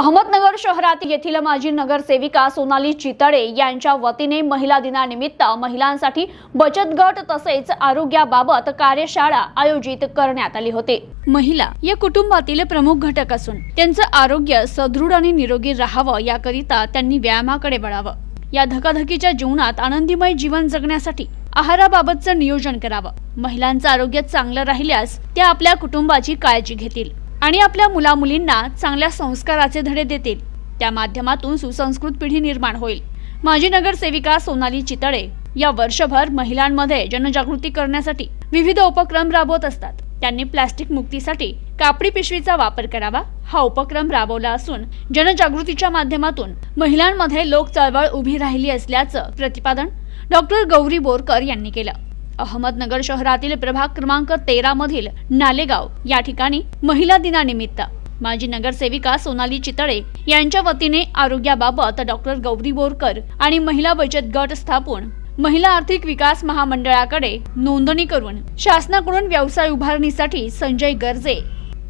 अहमदनगर शहरात येथील माजी नगरसेविका सोनाली चितळे यांच्या वतीने महिला दिनानिमित्त महिलांसाठी बचत गट तसेच आरोग्याबाबत कार्यशाळा आयोजित करण्यात आली होती. महिला या कुटुंबातील प्रमुख घटक असून त्यांचं आरोग्य सदृढ आणि निरोगी राहावं याकरिता त्यांनी व्यायामाकडे वळावं. या धकाधकीच्या जीवनात आनंदीमय जीवन जगण्यासाठी आहाराबाबतचं नियोजन करावं. महिलांचं आरोग्य चांगलं राहिल्यास त्या आपल्या कुटुंबाची काळजी घेतील. आणि आपल्या मुलामुलींना चांगल्या संस्काराचे धडे देतील. त्या माध्यमातून सुसंस्कृत पिढी निर्माण होईल. माजी नगरसेविका सोनाली चितळे या वर्षभर महिलांमध्ये जनजागृती करण्यासाठी विविध उपक्रम राबवत असतात. त्यांनी प्लास्टिक मुक्तीसाठी कापडी पिशवीचा वापर करावा. हा उपक्रम राबवला असून जनजागृतीच्या माध्यमातून महिलांमध्ये लोक चळवळ उभी राहिली असल्याचं प्रतिपादन डॉक्टर गौरी बोरकर यांनी केलं. अहमदनगर शहरातील प्रभाग क्रमांक तेरा मधील नालेगाव या ठिकाणी महिला दिनानिमित्त माजी नगरसेविका सोनाली चितळे यांच्या वतीने आरोग्याबाबत डॉक्टर गौरी बोरकर आणि महिला बचत गट स्थापून महिला आर्थिक विकास महामंडळाकडे नोंदणी करून शासनाकडून व्यवसाय उभारणीसाठी संजय गर्जे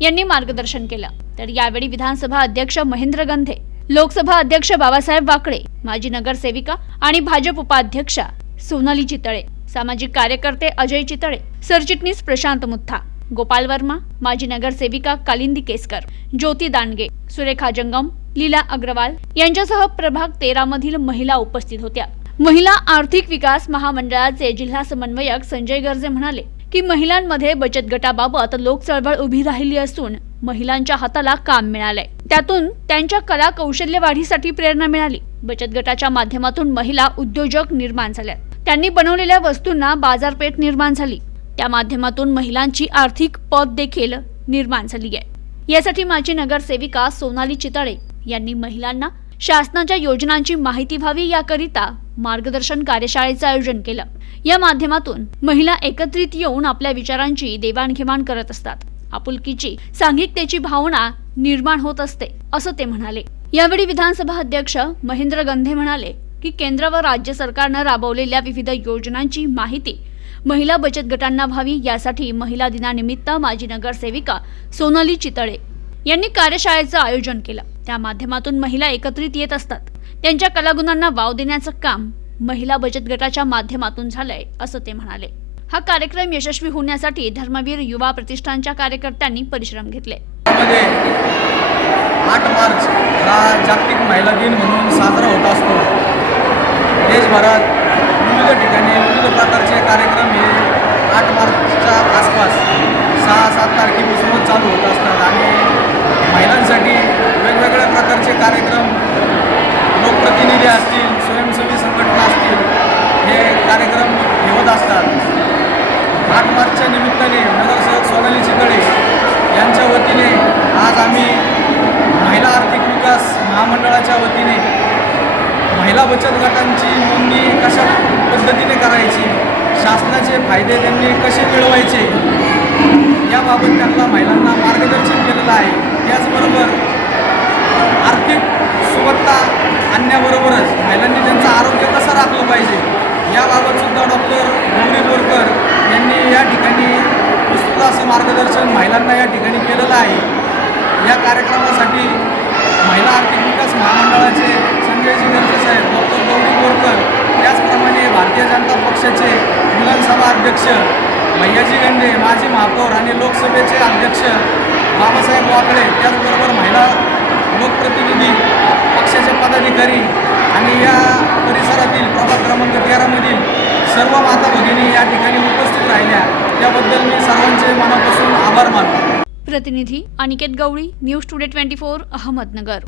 यांनी मार्गदर्शन केलं. तर यावेळी विधानसभा अध्यक्ष महेंद्र गंधे लोकसभा अध्यक्ष बाबासाहेब वाकडे माजी नगरसेविका आणि भाजप उपाध्यक्षा सोनाली चितळे सामाजिक कार्यकर्ते अजय चितळे सरचिटणीस प्रशांत मुथा गोपाल वर्मा माजी नगरसेविका कालिंदी केसकर ज्योती दांडगे सुरेखा जंगम लीला अग्रवाल यांच्यासह प्रभाग तेरा मधील महिला उपस्थित होत्या. महिला आर्थिक विकास महामंडळाचे जिल्हा समन्वयक संजय गर्जे म्हणाले की महिलांमध्ये बचत गटाबाबत लोक चळवळ उभी राहिली असून महिलांच्या हाताला काम मिळालंय. त्यातून त्यांच्या कला कौशल्य वाढीसाठी प्रेरणा मिळाली. बचत गटाच्या माध्यमातून महिला उद्योजक निर्माण झाल्यात. त्यांनी बनवलेल्या वस्तूंना बाजारपेठ निर्माण झाली. त्या माध्यमातून महिलांची आर्थिक पद देखील निर्माण झाली आहे. यासाठी माजी नगरसेविका सोनाली चितळे यांनी महिलांना शासनाच्या योजनांची माहिती व्हावी याकरिता मार्गदर्शन कार्यशाळेचं आयोजन केलं. या माध्यमातून महिला एकत्रित येऊन आपल्या विचारांची देवाणघेवाण करत असतात. आपुलकीची सांघिकतेची भावना निर्माण होत असते असं ते म्हणाले. यावेळी विधानसभा अध्यक्ष महेंद्र गंधे म्हणाले की केंद्र व राज्य सरकारनं राबवलेल्या विविध योजनांची माहिती महिला बचत गटांना व्हावी यासाठी महिला दिनानिमित्त माजी नगरसेविका सोनाली चितळे यांनी कार्यशाळेचं आयोजन केलं. त्या माध्यमातून महिला एकत्रित येत असतात. त्यांच्या कलागुणांना वाव देण्याचं काम महिला बचत गटाच्या माध्यमातून झालंय असं ते म्हणाले. हा कार्यक्रम यशस्वी होण्यासाठी धर्मवीर युवा प्रतिष्ठानच्या कार्यकर्त्यांनी परिश्रम घेतले. आठ मार्च हा जागतिक महिला दिन म्हणून साजरा होत असतो. देशभरात विविध ठिकाणी विविध प्रकारचे कार्यक्रम हे आठ मार्चच्या आसपास सहा सात तारखेपासूनच चालू होत असतात. आणि महिलांसाठी वेगवेगळ्या प्रकारचे कार्यक्रम लोकप्रतिनिधी असतील स्वयंसेवी संघटना असतील हे कार्यक्रम घेवत असतात. आठ मार्चच्या निमित्ताने नगरसेवक सोनाली चितळे यांच्या वतीने आज आम्ही महिला आर्थिक विकास महामंडळाच्या वतीने महिला बचत गटांची नोंदणी कशा पद्धतीने करायची? शासनाचे फायदे त्यांनी कसे मिळवायचे? याबाबत त्यांना महिलांना मार्गदर्शन केलेलं आहे. त्याचबरोबर आर्थिक सुबत्ता आणण्याबरोबरच महिलांनी त्यांचं आरोग्य कसं राखलं पाहिजे? याबाबत सुद्धा डॉक्टर गौरी बोरकर यांनी या ठिकाणी विस्तृत असं मार्गदर्शन महिलांना या ठिकाणी केलेलं आहे. या कार्यक्रमासाठी महिला आर्थिक विकास महामंडळाचे संजयजी गर्जे साहेब डॉक्टर त्याचप्रमाणे भारतीय जनता पक्षाचे विधानसभा अध्यक्ष भैयाजी गंडे माजी महापौर आणि लोकसभेचे अध्यक्ष बाबासाहेब वाकळे त्याचबरोबर महिला लोकप्रतिनिधी पक्षाचे पदाधिकारी आणि या परिसरातील प्रभाग क्रमांक तेरामधील सर्व माता भगिनी या ठिकाणी उपस्थित राहिल्या. त्याबद्दल मी सर्वांचे मनापासून आभार मानतो. प्रतिनिधी Aniket Gawali news today twenty four Ahmednagar.